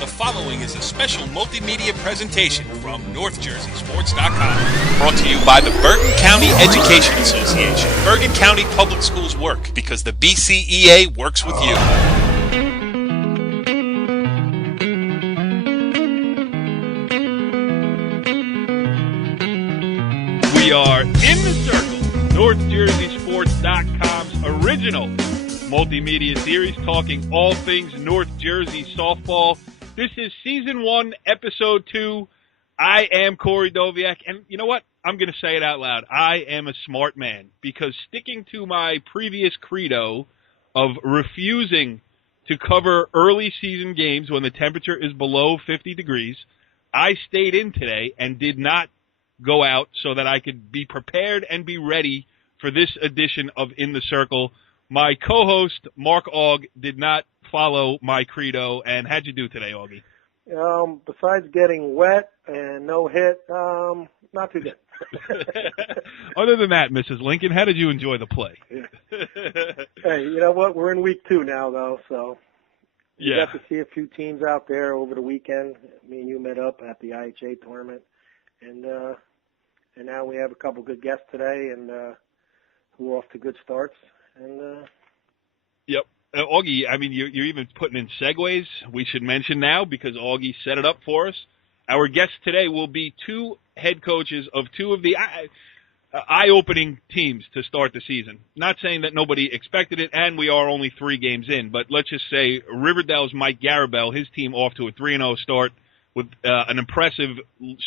The following is a special multimedia presentation from NorthJerseySports.com. Brought to you by the Bergen County Education Association. Bergen County Public Schools work because the BCEA works with you. We are in the circle, NorthJerseySports.com's original multimedia series talking all things North Jersey softball. This is Season 1, Episode 2. I am Corey Doviak, and you know what? I'm going to say it out loud. I am a smart man, because sticking to my previous credo of refusing to cover early season games when the temperature is below 50 degrees, I stayed in today and did not go out so that I could be prepared and be ready for this edition of In the Circle. My co-host, Mark Auggie, did not follow my credo. And how'd you do today, Auggie? Besides getting wet and no hit, not too good. Other than that, Mrs. Lincoln, how did you enjoy the play? Yeah. Hey, you know what? We're in week 2 now, though, so you got to see a few teams out there over the weekend. Me and you met up at the IHA tournament, and now we have a couple good guests today, and who are off to good starts. And yep. Auggie, I mean, you're even putting in segues. We should mention now, because Auggie set it up for us. Our guests today will be 2 head coaches of 2 of the eye-opening teams to start the season. Not saying that nobody expected it, and we are only 3 games in, but let's just say Riverdale's Mike Garabell, his team off to a 3-0 start with an impressive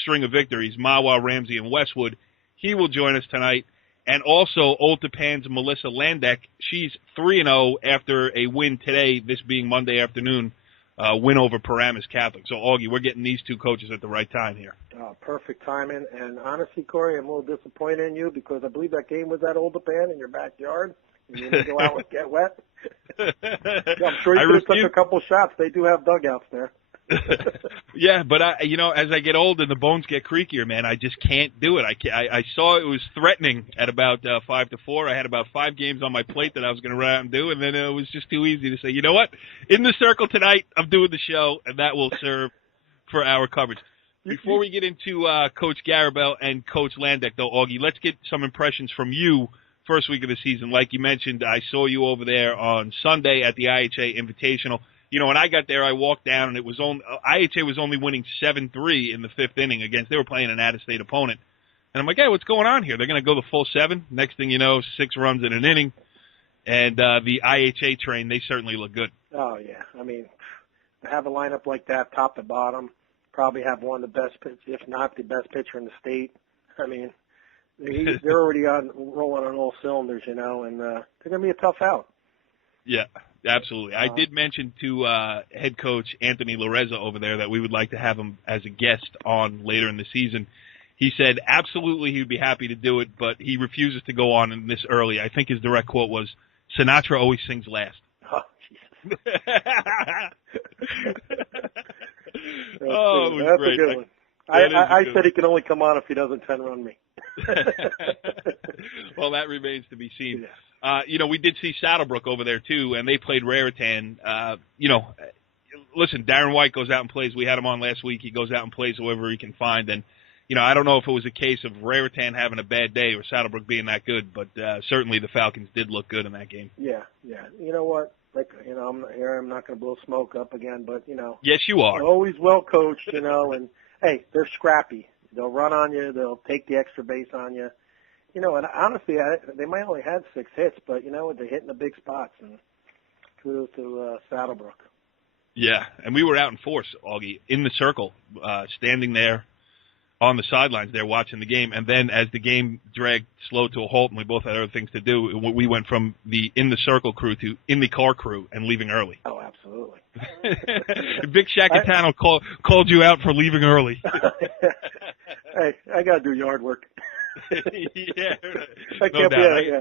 string of victories, Mahwah, Ramsey, and Westwood. He will join us tonight. And also, Old Tappan's Melissa Landeck, she's 3-0 after a win today, this being Monday afternoon, win over Paramus Catholic. So, Auggie, we're getting these 2 coaches at the right time here. Perfect timing. And honestly, Corey, I'm a little disappointed in you, because I believe that game was at Old Tappan in your backyard. And you didn't go out and get wet. Yeah, I'm sure you could have took a couple shots. They do have dugouts there. Yeah, but as I get older, the bones get creakier, man. I just can't do it. I saw it was threatening at about 5-4. I had about 5 games on my plate that I was going to run out and do, and then it was just too easy to say, you know what? In the circle tonight, I'm doing the show, and that will serve for our coverage. Before we get into Coach Garabell and Coach Landeck, though, Auggie, let's get some impressions from you first week of the season. Like you mentioned, I saw you over there on Sunday at the IHA Invitational. You know, when I got there, I walked down, and it was IHA was only winning 7-3 in the 5th inning they were playing an out-of-state opponent. And I'm like, hey, what's going on here? They're going to go the full 7. Next thing you know, 6 runs in an inning. And the IHA train, they certainly look good. Oh, yeah. I mean, to have a lineup like that, top to bottom, probably have one of the best, if not the best pitcher in the state. I mean, they're already rolling on all cylinders, and they're going to be a tough out. Yeah. Absolutely. I did mention to head coach Anthony Loreza over there that we would like to have him as a guest on later in the season. He said absolutely he would be happy to do it, but he refuses to go on in this early. I think his direct quote was, Sinatra always sings last. Oh, Jesus. It was That's great. A good one. I said he can only come on if he doesn't 10-run me. Well, that remains to be seen. Yeah. We did see Saddlebrook over there, too, and they played Raritan. Listen, Darren White goes out and plays. We had him on last week. He goes out and plays whoever he can find. And, I don't know if it was a case of Raritan having a bad day or Saddlebrook being that good, but certainly the Falcons did look good in that game. Yeah. You know what? I'm not here. I'm not going to blow smoke up again, but, Yes, you are. They're always well coached, and, hey, they're scrappy. They'll run on you. They'll take the extra base on you. And honestly, they might only had 6 hits, but, they're hitting the big spots, and kudos to Saddlebrook. Yeah, and we were out in force, Auggie, in the circle, standing there on the sidelines there watching the game. And then as the game dragged slow to a halt and we both had other things to do, we went from the in the circle crew to in the car crew and leaving early. Oh, absolutely. Vic Shacatano called you out for leaving early. Hey, I got to do yard work. Yeah, I can't be.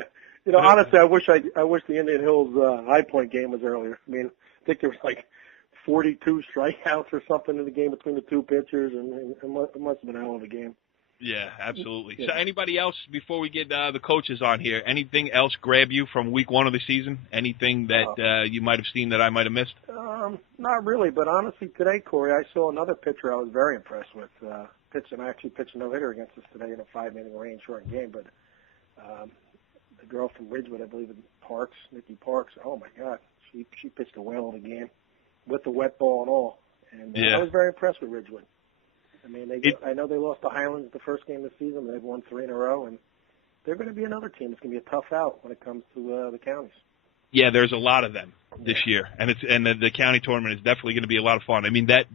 Yeah. Honestly, I wish the Indian Hills High Point game was earlier. I mean, I think there was like 42 strikeouts or something in the game between the 2 pitchers, and it must have been a hell of a game. Yeah, absolutely. Yeah. So anybody else, before we get the coaches on here, anything else grab you from week 1 of the season? Anything that you might have seen that I might have missed? Not really, but honestly today, Corey, I saw another pitcher I was very impressed with. I actually pitched a no-hitter against us today in a 5-inning rain shortened game, but the girl from Ridgewood, I believe, Nikki Parks, oh my God, she pitched a whale of a game with the wet ball and all. And I was very impressed with Ridgewood. I mean, I know they lost to Highlands the first game of the season. They've won 3 in a row, and they're going to be another team. It's going to be a tough out when it comes to the counties. Yeah, there's a lot of them this year, and the county tournament is definitely going to be a lot of fun. I mean, that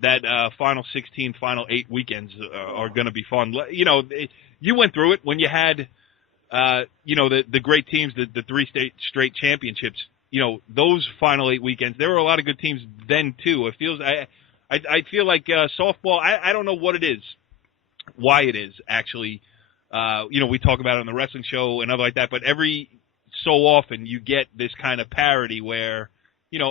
final 16, final 8 weekends are going to be fun. You know, you went through it when you had, the great teams, the 3 straight championships. You know, those final 8 weekends, there were a lot of good teams then too. It feels I feel like softball. I don't know what it is, why it is actually. We talk about it on the wrestling show and other like that, but every so often you get this kind of parity where,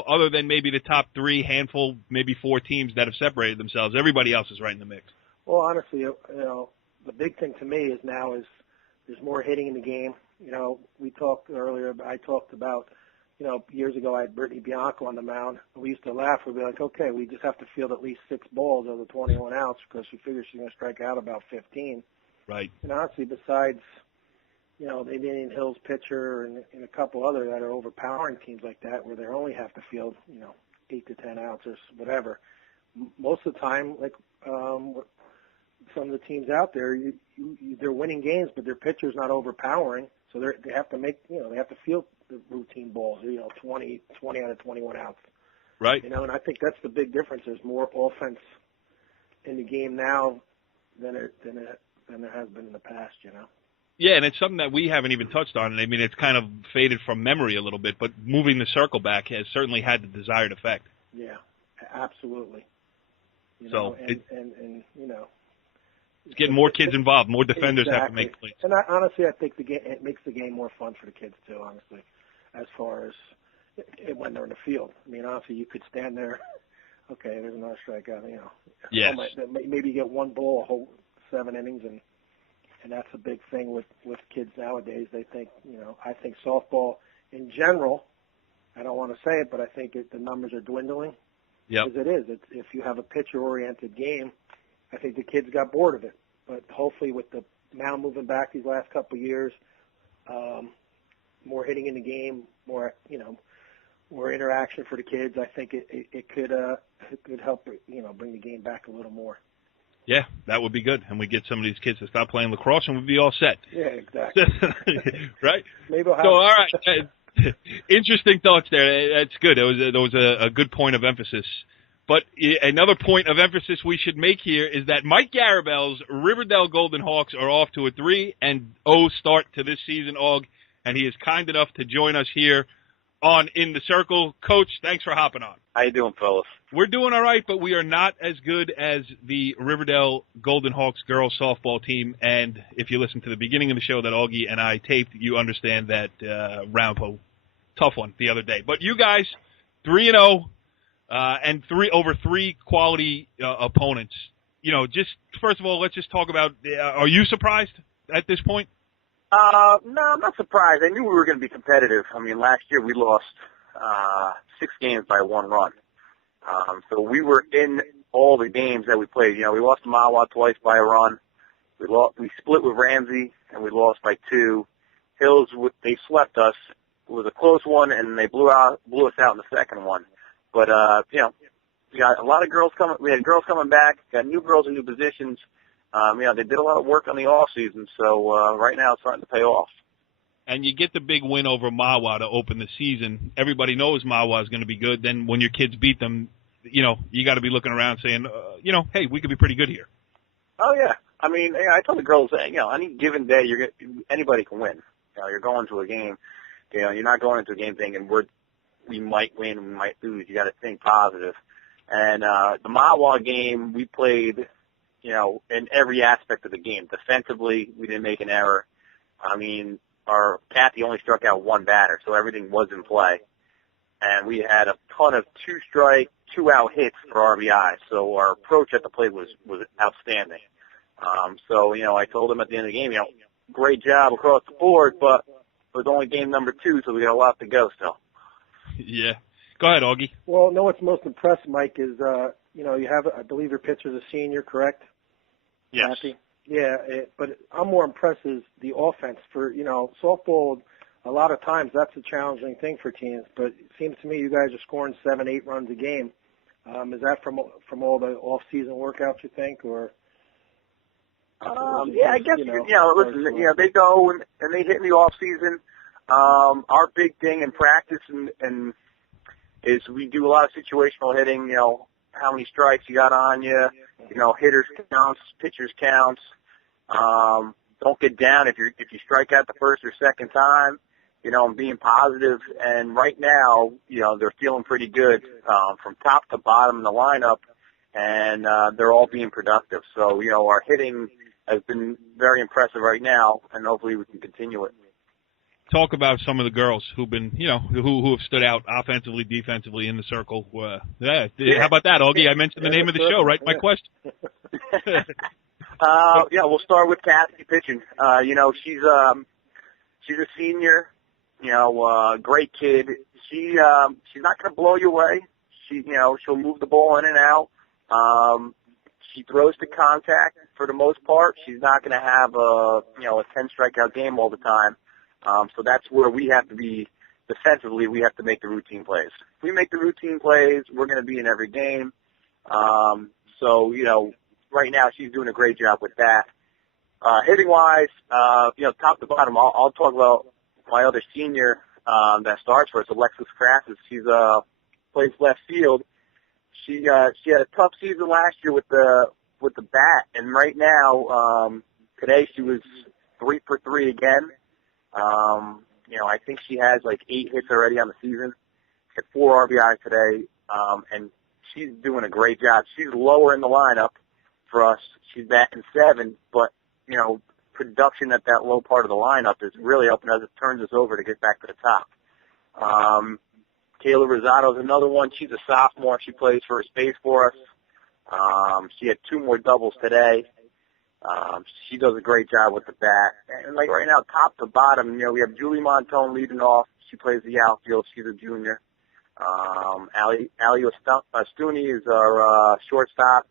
other than maybe the top 3 handful, maybe 4 teams that have separated themselves, everybody else is right in the mix. Well, honestly, the big thing to me is there's more hitting in the game. We talked earlier. I talked about. Years ago I had Brittany Bianco on the mound. We used to laugh. We'd be like, okay, we just have to field at least 6 balls over 21 outs because she figures she's going to strike out about 15. Right. And honestly, besides, the Indian Hills pitcher and a couple other that are overpowering teams like that where they only have to field, 8 to 10 outs or whatever, most of the time, like some of the teams out there, they're winning games, but their pitcher's not overpowering. So they have to make, they have to field the routine balls, 20 out of 21 outs. Right. And I think that's the big difference. There's more offense in the game now than there has been in the past, Yeah, and it's something that we haven't even touched on. I mean, it's kind of faded from memory a little bit, but moving the circle back has certainly had the desired effect. Yeah, absolutely. It's getting more kids involved. More defenders exactly. have to make plays. And honestly, I think it makes the game more fun for the kids too. Honestly, as far as when they're in the field. I mean, honestly, you could stand there. Okay, there's another strikeout. Yes. Maybe you get 1 ball a whole 7 innings, and that's a big thing with kids nowadays. They think, I think softball in general. I don't want to say it, but I think the numbers are dwindling. Yeah. Because it is. If you have a pitcher-oriented game. I think the kids got bored of it, but hopefully with the mound moving back these last couple of years, more hitting in the game, more interaction for the kids. I think it could help bring the game back a little more. Yeah, that would be good, and we get some of these kids to stop playing lacrosse, and we'd be all set. Yeah, exactly. Right. Maybe I'll have all right. Interesting thoughts there. That's good. That was a good point of emphasis. But another point of emphasis we should make here is that Mike Garabell's Riverdale Golden Hawks are off to a 3-0 start to this season, Aug, and he is kind enough to join us here on In the Circle. Coach, thanks for hopping on. How you doing, fellas? We're doing all right, but we are not as good as the Riverdale Golden Hawks girls softball team. And if you listen to the beginning of the show that Auggie and I taped, you understand that Ramapo, tough one the other day. But you guys, 3-0. And 3 quality opponents. Just first of all, let's just talk about. Are you surprised at this point? No, I'm not surprised. I knew we were going to be competitive. I mean, last year we lost 6 games by 1 run. So we were in all the games that we played. We lost to Mawa twice by a run. We split with Ramsey and we lost by 2. Hills, they swept us. It was a close one, and they blew us out in the second one. But, we got a lot of girls coming. We had girls coming back, got new girls in new positions. They did a lot of work on the off season. So, right now it's starting to pay off. And you get the big win over Mawa to open the season. Everybody knows Mawa is going to be good. Then when your kids beat them, you got to be looking around saying, hey, we could be pretty good here. Oh, yeah. I mean, I told the girls, any given day, anybody can win. You're going to a game. You're not going into a game thinking we might win, we might lose. You got to think positive. And the Mawa game, we played, in every aspect of the game. Defensively, we didn't make an error. I mean, our Kathy only struck out 1 batter, so everything was in play. And we had a ton of 2-strike, 2-out hits for RBI. So our approach at the plate was outstanding. So, I told him at the end of the game, great job across the board, but it was only game number 2, so we got a lot to go still. Yeah. Go ahead, Augie. Well, no, what's most impressed, Mike, is, you have, I believe your pitcher's a senior, correct? Yes. Matthew? Yeah, but I'm more impressed is the offense. For, softball, a lot of times that's a challenging thing for teams, but it seems to me you guys are scoring 7, 8 runs a game. Is that from all the off-season workouts, you think, or? Yeah, I guess, listen, they go and they hit in the off-season. Our big thing in practice and is we do a lot of situational hitting, how many strikes you got on you, hitters counts, pitchers counts. Don't get down if you strike out the first or second time, and being positive. And right now, they're feeling pretty good from top to bottom in the lineup, and they're all being productive. So, our hitting has been very impressive right now, and hopefully we can continue it. Talk about some of the girls who've been, who have stood out offensively, defensively in the circle. How about that, Augie? I mentioned the name of the show, right? My question. We'll start with Kathy pitching. She's a senior, great kid. She's not going to blow you away. She'll move the ball in and out. She throws to contact for the most part. She's not going to have a 10 strikeout game all the time. So that's where we have to be defensively. We have to make the routine plays. If we make the routine plays, we're going to be in every game. Right now she's doing a great job with that. Hitting wise, top to bottom, I'll talk about my other senior that starts for us, Alexis Crassus. She's plays left field. She had a tough season last year with the bat, and right now today she was 3 for 3 again. I think she has like 8 hits already on the season. She had 4 RBIs today, and she's doing a great job. She's lower in the lineup for us. She's batting 7, but production at that low part of the lineup is really helping us. It turns us over to get back to the top. Kayla Rosado is another one. She's a sophomore. She plays first base for us. She had 2 more doubles today. She does a greght job with the bat. And like right now, top to bottom, we have Julie Montone leading off. She plays the outfield. She's a junior. Ali Astuni is our shortstop.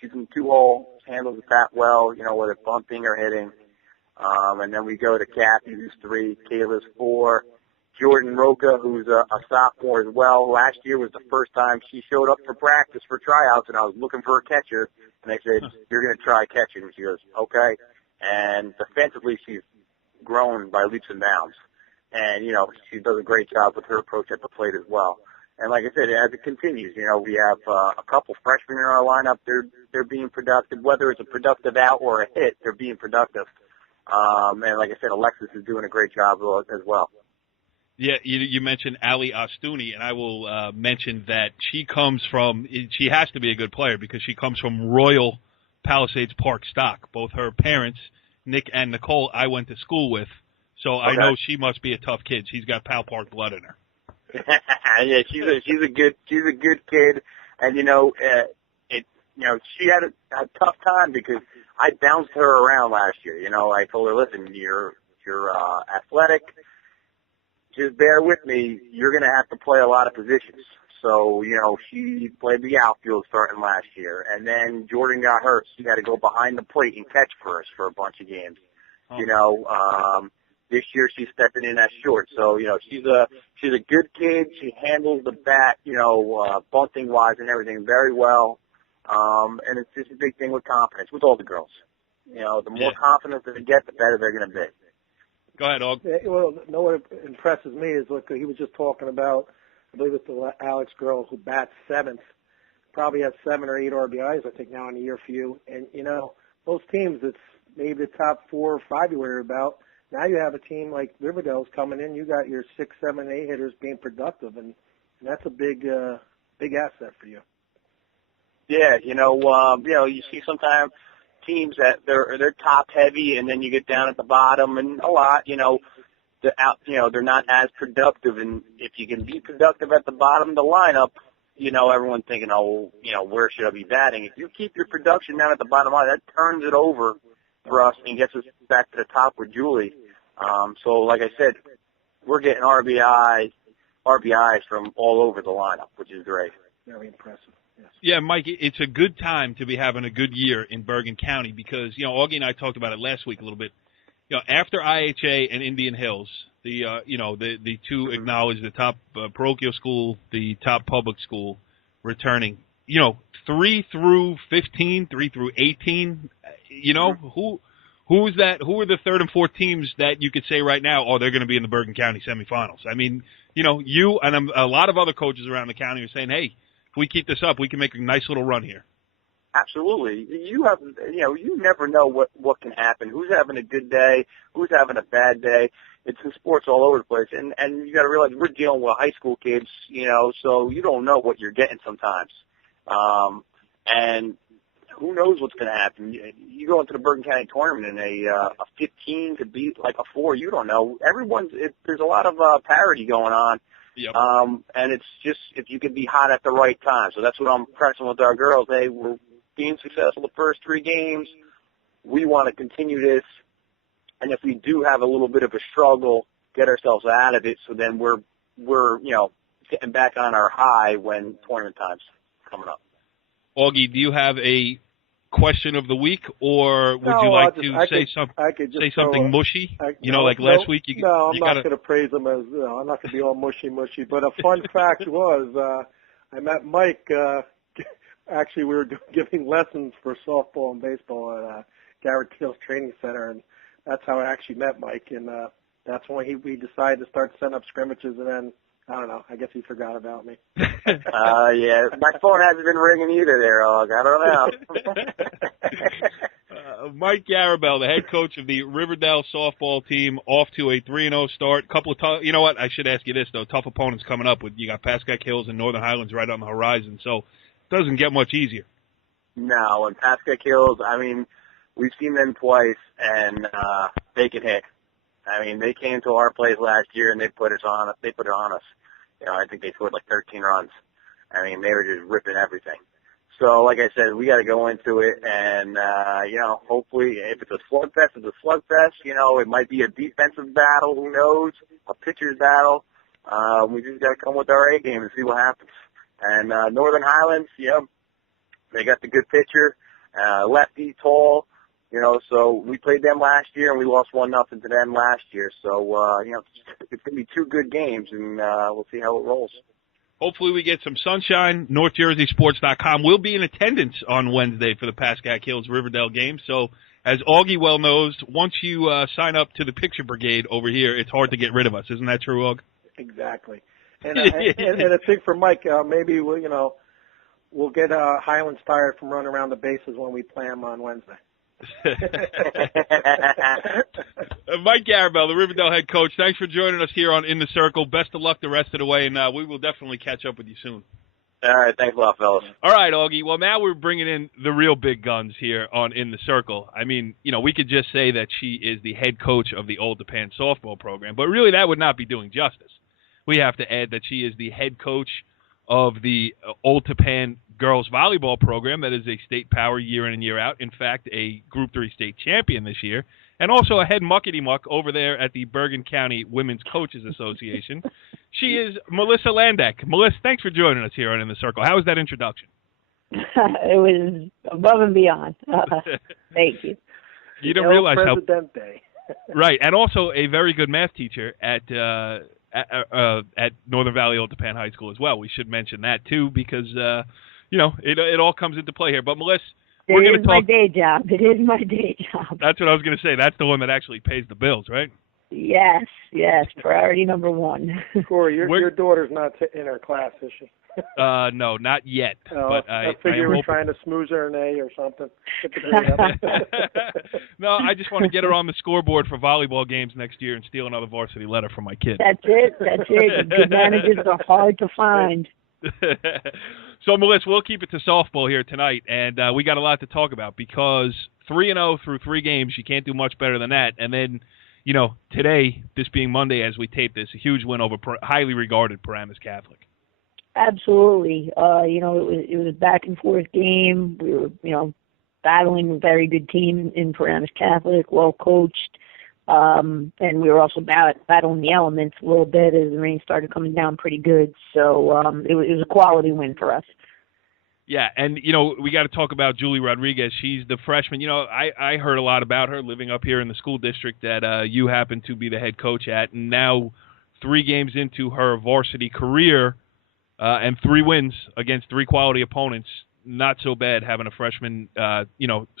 She's in the 2-hole, handles the bat well, whether bumping or hitting. And then we go to Kathy, who's 3, Kayla's 4, Jordan Roca, who's a sophomore as well. Last year was the first time she showed up for practice for tryouts, and I was looking for a catcher. And they said, you're going to try catching. And she goes, okay. And defensively, she's grown by leaps and bounds. And, she does a great job with her approach at the plate as well. And like I said, as it continues, we have a couple freshmen in our lineup. They're being productive. Whether it's a productive out or a hit, they're being productive. And like I said, Alexis is doing a great job as well. Yeah, you mentioned Ali Astuni, and I will mention that she has to be a good player because she comes from Royal Palisades Park stock. Both her parents, Nick and Nicole, I went to school with, so okay. I know she must be a tough kid. She's got Pal Park blood in her. Yeah, she's a good kid, and she had a tough time because I bounced her around last year. I told her, listen, you're athletic. Just bear with me. You're going to have to play a lot of positions. So, she played the outfield starting last year. And then Jordan got hurt. She had to go behind the plate and catch for us for a bunch of games. Oh. This year she's stepping in as short. So, she's a good kid. She handles the bat, bunting-wise and everything very well. And it's just a big thing with confidence with all the girls. The more confidence they get, the better they're going to be. Go ahead, Og. Well, what impresses me is, look, he was just talking about, I believe it's the Alex girl who bats 7th, probably has 7 or 8 RBIs, I think, now in a year for you. And, those teams, it's maybe the top 4 or 5 you worry about. Now you have a team like Riverdale's coming in. You got your 6, 7, 8 hitters being productive, and that's a big asset for you. Yeah, you see sometimes teams that they're top heavy, and then you get down at the bottom, and a lot, they're not as productive. And if you can be productive at the bottom of the lineup, everyone thinking, oh, where should I be batting? If you keep your production down at the bottom line, that turns it over for us and gets us back to the top with Julie. So, like I said, we're getting RBIs from all over the lineup, which is great. Very impressive. Yes. Yeah, Mike, it's a good time to be having a good year in Bergen County because, Auggie and I talked about it last week a little bit. After IHA and Indian Hills, the two acknowledged the top parochial school, the top public school returning, 3 through 15, 3 through 18, who is that? Who are the third and fourth teams that you could say right now, they're going to be in the Bergen County semifinals? I mean, you and a lot of other coaches around the county are saying, hey, if we keep this up, we can make a nice little run here. Absolutely. You never know what can happen. Who's having a good day? Who's having a bad day? It's in sports all over the place. And you got to realize we're dealing with high school kids, so you don't know what you're getting sometimes. And who knows what's going to happen? You go into the Bergen County tournament and a 15 could be like a 4. You don't know. There's a lot of parity going on. Yep. And it's just if you can be hot at the right time. So that's what I'm pressing with our girls. Hey, we're being successful the first 3 games. We want to continue this. And if we do have a little bit of a struggle, get ourselves out of it so then we're getting back on our high when tournament time's coming up. Augie, do you have a question of the week, or would you like to say something mushy? Like last week? I'm not going to praise him I'm not going to be all mushy. But a fun fact was I met Mike. Actually, we were giving lessons for softball and baseball at Garrett Teal's training center, and that's how I actually met Mike. And that's when we decided to start setting up scrimmages, and then I don't know. I guess he forgot about me. Yeah, my phone hasn't been ringing either there, Aug. I don't know. Mike Garabell, the head coach of the Riverdale softball team, off to a 3-0 start. Couple of you know what? I should ask you this though. Tough opponents coming up. You got Pascack Hills and Northern Highlands right on the horizon, so it doesn't get much easier. No, and Pascack Hills. I mean, we've seen them twice, and they can hit. I mean, they came to our place last year and they put it on us. I think they scored like 13 runs. I mean, they were just ripping everything. So, like I said, we got to go into it, and hopefully, if it's a slugfest, it's a slugfest. It might be a defensive battle. Who knows? A pitcher's battle. We just got to come with our A game and see what happens. And Northern Highlands, they got the good pitcher, lefty, tall. So we played them last year, and we lost 1-0 to them last year. So, it's going to be 2 good games, and we'll see how it rolls. Hopefully we get some sunshine. NorthJerseySports.com will be in attendance on Wednesday for the Pascack Hills Riverdale game. So, as Augie well knows, once you sign up to the Picture Brigade over here, it's hard to get rid of us. Isn't that true, Aug? Exactly. And a thing for Mike, maybe we'll get Highlands tired from running around the bases when we play them on Wednesday. Mike Garabell, the Riverdale head coach, thanks for joining us here on In the Circle. Best of luck the rest of the way, and we will definitely catch up with you soon. All right, thanks a lot, fellas. All right, Augie. Well, now we're bringing in the real big guns here on In the Circle. I mean, we could just say that she is the head coach of the Old Tappan softball program, but really that would not be doing justice. We have to add that she is the head coach of the Old Tappan girls volleyball program that is a state power year in and year out. In fact, a Group 3 state champion this year, and also a head muckety-muck over there at the Bergen County Women's Coaches Association. She is Melissa Landeck. Melissa, thanks for joining us here on In the Circle. How was that introduction? It was above and beyond. Thank you. You don't realize how... Presidente. Right, and also a very good math teacher at Northern Valley Old Tappan High School as well. We should mention that too, because it all comes into play here. But Melissa, we're going to talk. It is my day job. That's what I was going to say. That's the one that actually pays the bills, right? Yes. Priority number 1. Corey, your daughter's not in her class, is she? No, not yet. But I figure you were trying to smooze her an A or something. No, I just want to get her on the scoreboard for volleyball games next year and steal another varsity letter from my kid. That's it. Good managers are hard to find. So, Melissa, we'll keep it to softball here tonight, and we got a lot to talk about because 3-0 through 3 games, you can't do much better than that. And then, today, this being Monday as we tape this, a huge win over highly regarded Paramus Catholic. Absolutely. It was a back and forth game. We were, battling a very good team in Paramus Catholic, well coached. And we were also battling the elements a little bit as the rain started coming down pretty good. So it was a quality win for us. Yeah, and, we got to talk about Julie Rodriguez. She's the freshman. I heard a lot about her living up here in the school district that you happen to be the head coach at. And now 3 games into her varsity career and 3 wins against 3 quality opponents, not so bad having a freshman,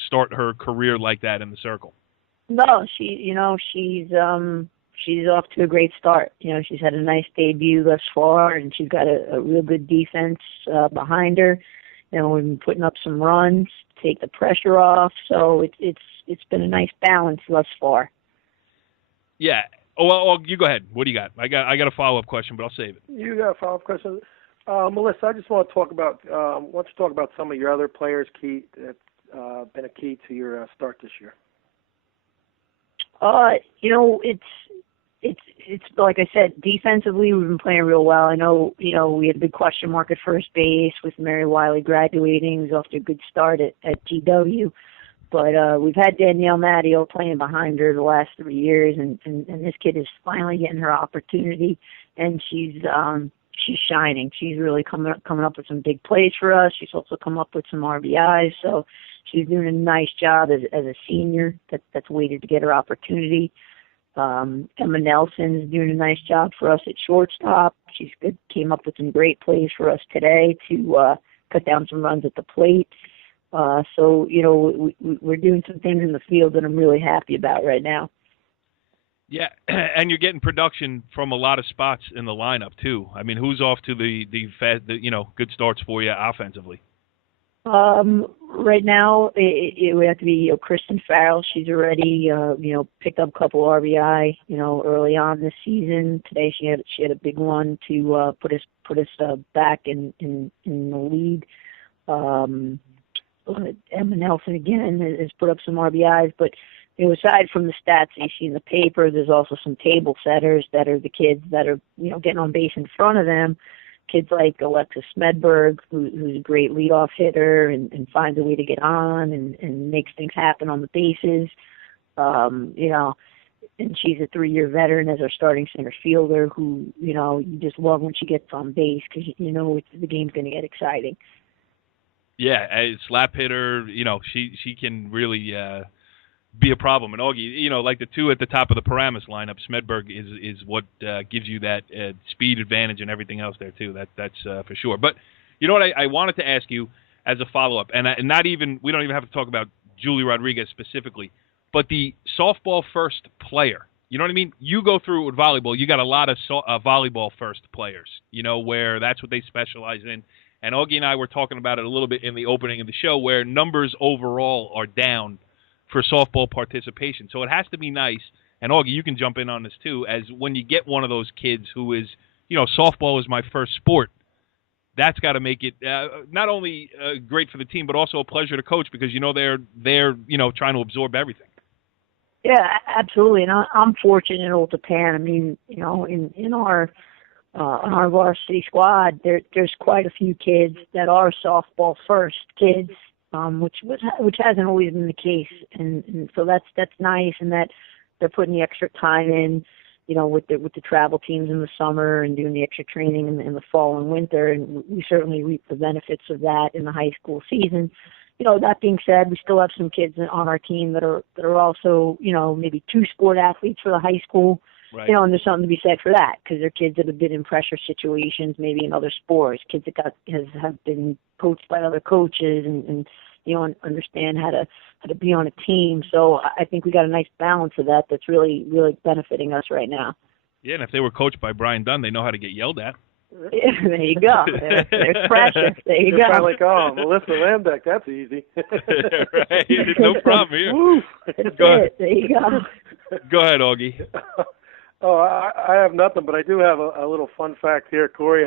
start her career like that in the circle. No, she's off to a great start. She's had a nice debut thus far, and she's got a real good defense behind her. We've been putting up some runs, take the pressure off. So it's been a nice balance thus far. Yeah. Well, you go ahead. What do you got? I got a follow-up question, but I'll save it. You got a follow-up question, Melissa? I just want to talk about some of your other players that been a key to your start this year. It's like I said, defensively we've been playing real well. I know, we had a big question mark at first base with Mary Wiley graduating. It was off to a good start at GW. But we've had Danielle Matteo playing behind her the last 3 years, and this kid is finally getting her opportunity, and she's shining. She's really coming up with some big plays for us. She's also come up with some RBIs, so she's doing a nice job as a senior that's waited to get her opportunity. Emma Nelson's doing a nice job for us at shortstop. She's came up with some great plays for us today to cut down some runs at the plate. So we're doing some things in the field that I'm really happy about right now. Yeah, and you're getting production from a lot of spots in the lineup too. I mean, who's off to the good starts for you offensively? Right now, it would have to be Kristen Farrell. She's already picked up a couple RBI early on this season. Today she had a big one to put us back in the lead. Emma Nelson again has put up some RBIs, but aside from the stats that you see in the paper, there's also some table setters that are the kids that are getting on base in front of them. Kids like Alexis Smedberg, who's a great leadoff hitter and finds a way to get on and makes things happen on the bases. And she's a 3-year veteran as our starting center fielder who, you just love when she gets on base because the game's going to get exciting. Yeah, a slap hitter, she can really be a problem. And Auggie, like the 2 at the top of the Paramus lineup, Smedberg is what gives you that speed advantage and everything else there too. That's for sure. But you know what I wanted to ask you as a follow-up, and we don't even have to talk about Julie Rodriguez specifically, but the softball first player. You know what I mean? You go through with volleyball, you got a lot of volleyball first players, where that's what they specialize in. And Auggie and I were talking about it a little bit in the opening of the show where numbers overall are down for softball participation. So it has to be nice, and Auggie, you can jump in on this too, as when you get one of those kids who is, softball is my first sport, that's got to make it not only great for the team, but also a pleasure to coach because, they're trying to absorb everything. Yeah, absolutely. And I'm fortunate in Old Tappan. I mean, in our varsity squad, there's quite a few kids that are softball first kids. Which hasn't always been the case, and so that's nice, and that they're putting the extra time in, with the travel teams in the summer and doing the extra training in the fall and winter, and we certainly reap the benefits of that in the high school season. That being said, we still have some kids on our team that are also maybe 2 sport athletes for the high school. Right. And there's something to be said for that because they're kids that have been in pressure situations, maybe in other sports, kids that have been coached by other coaches and understand how to be on a team. So I think we got a nice balance of that that's really, really benefiting us right now. Yeah, and if they were coached by Brian Dunn, they know how to get yelled at. Yeah, there you go. There's pressure. There you go. Like, Melissa Landeck, that's easy. Right, no problem here. Go ahead. There you go. Go ahead, Auggie. I have nothing, but I do have a little fun fact here, Corey.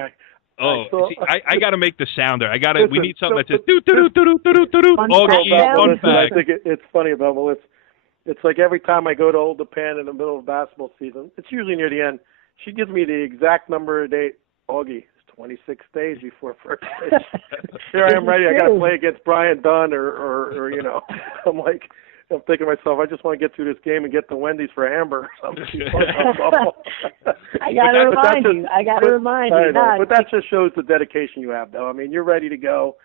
I got to make the sounder. We need something that says doo doo doo doo doo doo doo. Auggie, fun fact. I think it's funny about Melissa. It's like every time I go to Old Tappan in the middle of basketball season, it's usually near the end. She gives me the exact number of date. Auggie, it's 26 days before first pitch. Here I am ready. I got to play against Brian Dunn or I'm thinking to myself, I just want to get through this game and get to Wendy's for a hamburger or something. I got to remind you. But that just shows the dedication you have, though. I mean, you're ready to go.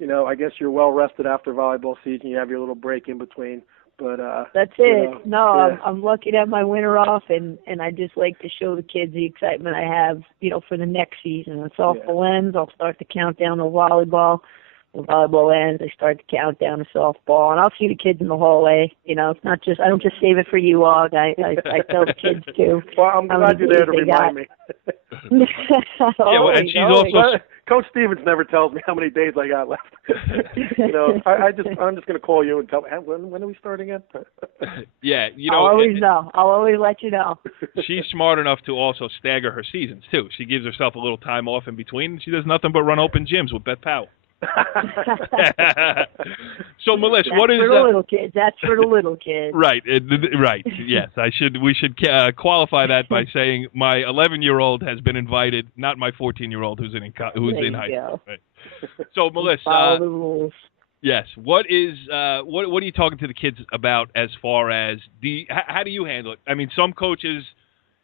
I guess you're well rested after volleyball season. You have your little break in between. But that's it. I'm lucky to have my winter off, and I just like to show the kids the excitement I have, for the next season. When softball ends, I'll start the countdown to volleyball. When volleyball ends, I start the countdown to softball, and I'll see the kids in the hallway. It's not just I don't just save it for you, Aug. I tell the kids too. Well, I'm glad you're there to remind me. And she's also. Coach Stevens never tells me how many days I got left. I'm just going to call you and tell me when are we starting again? Yeah, I'll always know. I'll always let you know. She's smart enough to also stagger her seasons too. She gives herself a little time off in between, and she does nothing but run open gyms with Beth Powell. So, Melissa, what is for the little kids? That's for the little kids. Right, right. Yes, we should qualify that by saying my 11-year-old has been invited, not my 14-year-old who's in high school. Right. So, Melissa, follow the rules. Yes. What are you talking to the kids about as far as how do you handle it? I mean, some coaches,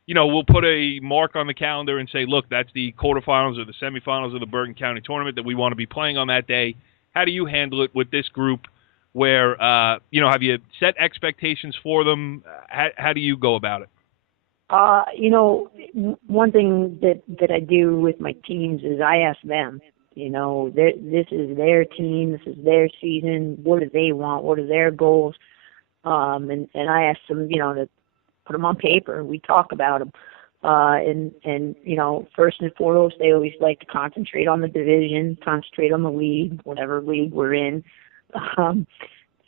we'll put a mark on the calendar and say, look, that's the quarterfinals or the semifinals of the Bergen County tournament that we want to be playing on that day. How do you handle it with this group where, have you set expectations for them? How do you go about it? One thing that I do with my teams is I ask them, this is their team, this is their season, what do they want, what are their goals? And I ask them, to put them on paper. We talk about them. And first and foremost, they always like to concentrate on the division, concentrate on the league, whatever league we're in. And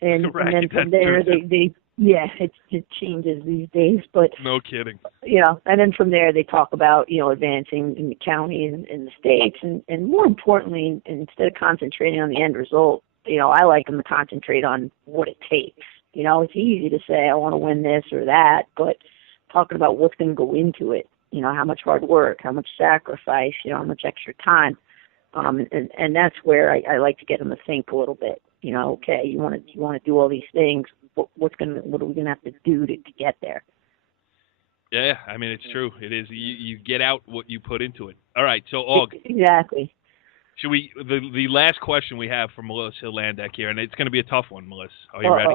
then from there, it changes these days. But no kidding. And then from there, they talk about, advancing in the county and in the states. And more importantly, instead of concentrating on the end result, I like them to concentrate on what it takes. It's easy to say, I want to win this or that, but talking about what's going to go into it, how much hard work, how much sacrifice, how much extra time. And that's where I like to get them to think a little bit. Okay, you want to do all these things. What are we going to have to do to get there? Yeah, I mean, it's true. It is. You get out what you put into it. All right, so Aug. Exactly. Should we? The last question we have for Melissa Landeck here, and it's going to be a tough one, Melissa. Are you ready?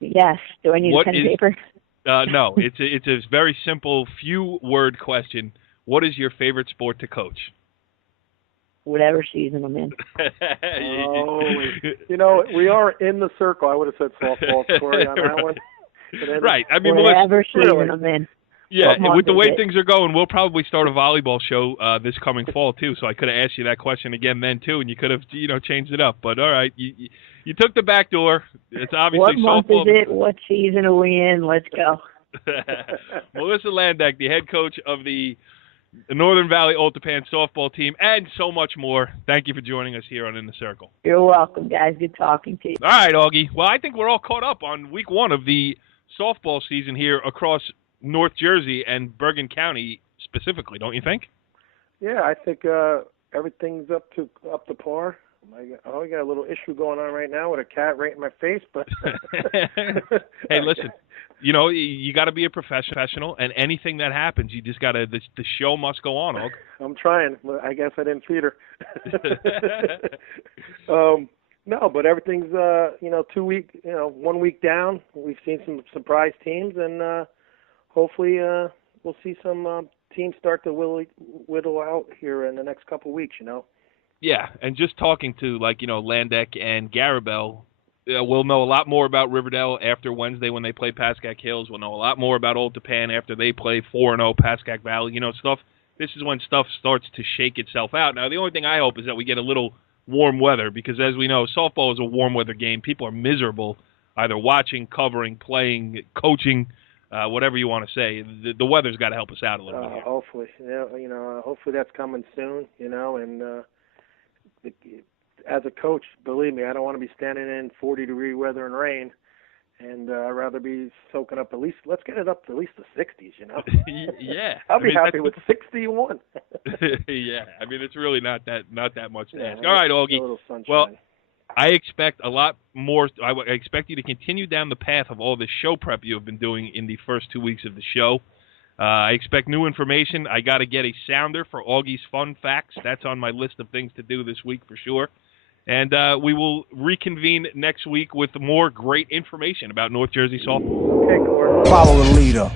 Yes. Do I need a pen and paper? No. It's a very simple, few-word question. What is your favorite sport to coach? Whatever season I'm in. We are in the circle. I would have said softball, Corey, on that one. Right. I mean, whatever season I'm in. Yeah, with the way things are going, we'll probably start a volleyball show this coming fall too. So I could have asked you that question again then too, and you could have changed it up. But all right, you took the back door. It's obviously what month softball. Is it? What season are we in? Let's go. Melissa Landeck, the head coach of the Northern Valley Old Tappan softball team, and so much more. Thank you for joining us here on In the Circle. You're welcome, guys. Good talking to you. All right, Auggie. Well, I think we're all caught up on week 1 of the softball season here across North Jersey and Bergen County specifically, don't you think? Yeah, I think everything's up to par. I got a little issue going on right now with a cat right in my face, but hey, listen, you got to be a professional, and anything that happens, you just got to. The show must go on, Og. I'm trying. I guess I didn't feed her. No, but everything's 1 week down. We've seen some surprise teams, and hopefully we'll see some teams start to whittle out here in the next couple of weeks. Yeah, and just talking to Landeck and Garabell, we'll know a lot more about Riverdale after Wednesday when they play Pascack Hills. We'll know a lot more about Old Tappan after they play 4-0 Pascack Valley. Stuff. This is when stuff starts to shake itself out. Now, the only thing I hope is that we get a little warm weather because, as we know, softball is a warm weather game. People are miserable either watching, covering, playing, coaching, whatever you want to say. The weather's got to help us out a little bit here. Hopefully, hopefully that's coming soon. And as a coach, believe me, I don't want to be standing in 40-degree weather and rain, And I'd rather be soaking up let's get it up to at least the 60s, you know? Yeah. I'll be happy with 61. Yeah. I mean, it's really not that much to ask. Yeah, All right, Auggie. A little sunshine. Well, I expect a lot more. I expect you to continue down the path of all the show prep you have been doing in the first 2 weeks of the show. I expect new information. I got to get a sounder for Augie's Fun Facts. That's on my list of things to do this week for sure. And we will reconvene next week with more great information about North Jersey softball. Okay, Corey. Follow the leader.